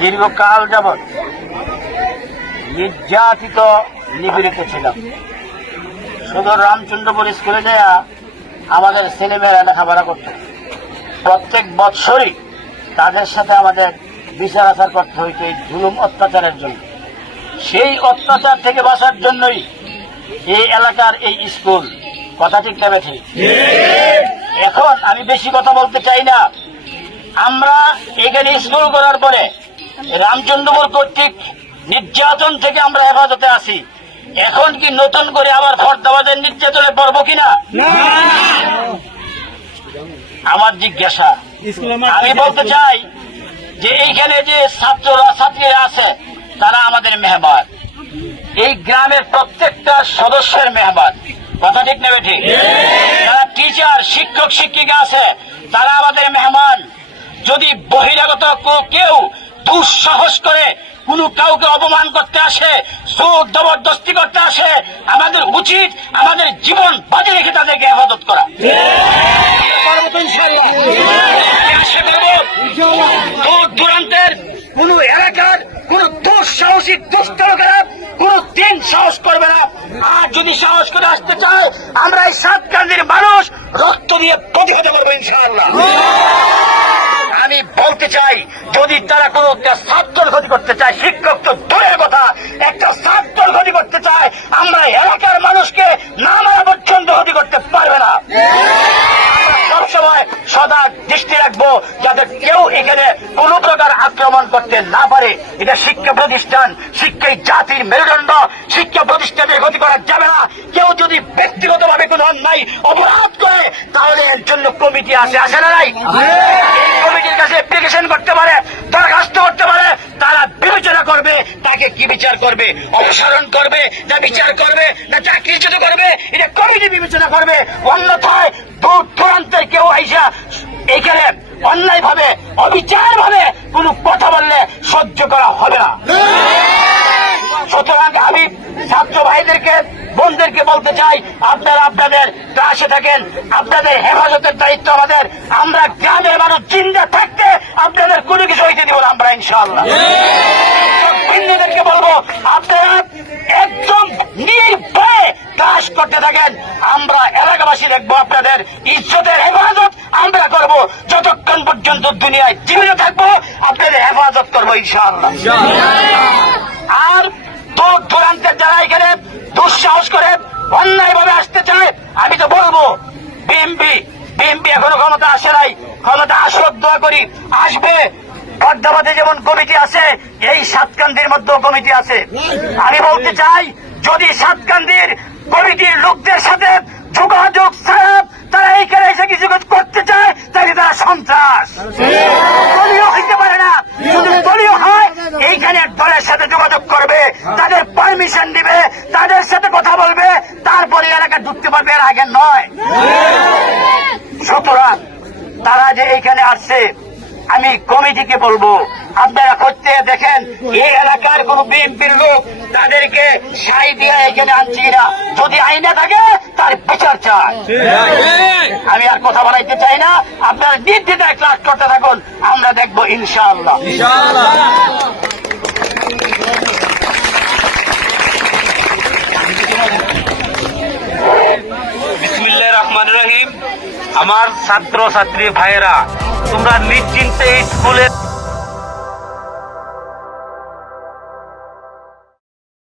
দীর্ঘকাল যাবৎ নির্যাতিত নিপীড়িত ছিলাম। শুধু রামচন্দ্রপুর স্কুলে দেয়া আমাদের ছেলেমেয়েরা লেখাপড়া করত। প্রত্যেক বৎসরই তাদের সাথে আমাদের বিচার আচার করতে হইত এই জুলুম অত্যাচারের জন্য। সেই অত্যাচার থেকে বাঁচার জন্যই এই এলাকার এই স্কুল। কথা ঠিক না ঠিক? এখন আমি বেশি কথা বলতে চাই না। আমরা এখানে স্কুল করার পরে রামচন্দ্রপুর কর্তৃক নির্যাতন থেকে আমরা হেফাজতে আছি। এখন কি নতুন করে আবার ফর্দাবাদের নির্যাতনে পড়ব কিনা আমার জিজ্ঞাসা। আমি বলতে চাই যে এইখানে যে ছাত্রীরা আছে তারা আমাদের মেহমান, এই গ্রামের প্রত্যেকটা সদস্যের মেহমান। কথা ঠিক নেবে ঠিক? যারা টিচার শিক্ষক শিক্ষিকা আছে তারা আমাদের মেহমান। যদি বহিরাগত কেউ দুঃসাহস করে কোন কাউকে অপমান করতে আসে, জোর জবরদস্তি করতে আসে, আমাদের উচিত আমাদের জীবন বাজি রেখে তাদেরকে হেফাজত করা। দূর দূরান্তের কোন এলাকার কোন দুঃসাহসী দুষ্ট লোকেরা কোন দিন সাহস করবে না। আর যদি সাহস করে আসতে চায় আমরা এই সাতকান্দির মানুষ রক্ত দিয়ে প্রতিহত করবো ইনশাআল্লাহ। আমি বলতে চাই যদি তারা কোন ছাত্রের ক্ষতি করতে চায়, শিক্ষক তো দূরের কথা, একটা ছাত্রের ক্ষতি করতে চায়, আমরা এলাকার মানুষকে না মারা পর্যন্ত ক্ষতি করতে পারবে না। সবসময় সদা দৃষ্টি রাখবো যাতে কেউ এখানে কোন প্রকার আক্রমণ করতে না পারে। এটা শিক্ষা প্রতিষ্ঠান, শিক্ষাই জাতির মেরুদণ্ড। শিক্ষা প্রতিষ্ঠানের ক্ষতি করা যাবে না। কেউ যদি ব্যক্তিগতভাবে কোন অন্যায় অপরাধ করে তাহলে এর জন্য কমিটি আসে না নাই? এই কমিটির কাছে অ্যাপ্লিকেশন করতে পারে, দরখাস্ত করতে পারে, তারা বিবেচনা করবে তাকে কি বিচার করবে, অপসারণ করবে না বিচার করবে না চাকরিচ্যুত করবে, এটা কমিটি বিবেচনা করবে। অন্যথায় দূর দূরান্তের কেউ আইসা এখানে অন্যায় ভাবে অবিচার ভাবে কোন কথা বললে সহ্য করা হবে না। সুতরাং আমি ছাত্র ভাইদেরকে বোনদেরকে বলতে চাই আপনারা আপনাদের ক্লাসে থাকেন, আপনাদের হেফাজতের দায়িত্ব আমাদের। আমরা গ্রামের মানুষ জিন্দা থাকতে আপনাদের কোনো কিছু হইতে দিব না আমরা ইনশাআল্লাহ। অন্যদেরকে বলবো আপনারা একদম নির্ভয়ে ক্লাস করতে থাকেন। আমরা এলাকাবাসী দেখবো আপনাদের ইজ্জতের হেফাজত আমরা করব। যতক্ষণ পর্যন্ত দুনিয়ায় জীবিত থাকবো আপনাদের হেফাজত করবো ইনশাআল্লাহ। আর দূর দূরান্তের যারা এখানে দুঃসাহস করে অন্যায় ভাবে আসতে চায় আমি তো বলবো বিএমপি এখনো ক্ষমতা আসে নাই, ক্ষমতা আসুক, দোয়া করি আসবে। পদ্মাবাদে যেমন কমিটি আছে এই সাতকান্দির মধ্যেও কমিটি আছে। আমি বলতে চাই যদি সাতকান্দির কমিটির লোকদের সাথে যোগাযোগ ছাড়া তারা এইখানে এসে কিছু করতে চায় তাহলে তারা সন্ত্রাস। দলীয় হইতে পারে না, যদি দলীয় হয় এইখানে দলের সাথে যোগাযোগ করবে, তাদের পারমিশন দিবে, তাদের সাথে কথা বলবে, তারপরে এলাকা ঢুকতে পারবে, এর আগে নয়। সুতরাং তারা যে এইখানে আসছে আমি কমিটিকে বলবো আপনারা করতে দেখেন এই এলাকার কোন বিএনপির লোক তাদেরকে সাই দিয়ে এখানে আনছি কিনা। যদি আইনে থাকে তার বিচার চায়। আমি আর কথা বাড়াইতে চাই না, আপনারা নির্দ্বিধায় ক্লাস করতে থাকুন, আমরা দেখবো ইনশাআল্লাহ। বিসমিল্লাহির রহমানির রহিম। আমার ছাত্র ছাত্রী ভাইয়েরা তোমরা নিশ্চিন্তে স্কুলে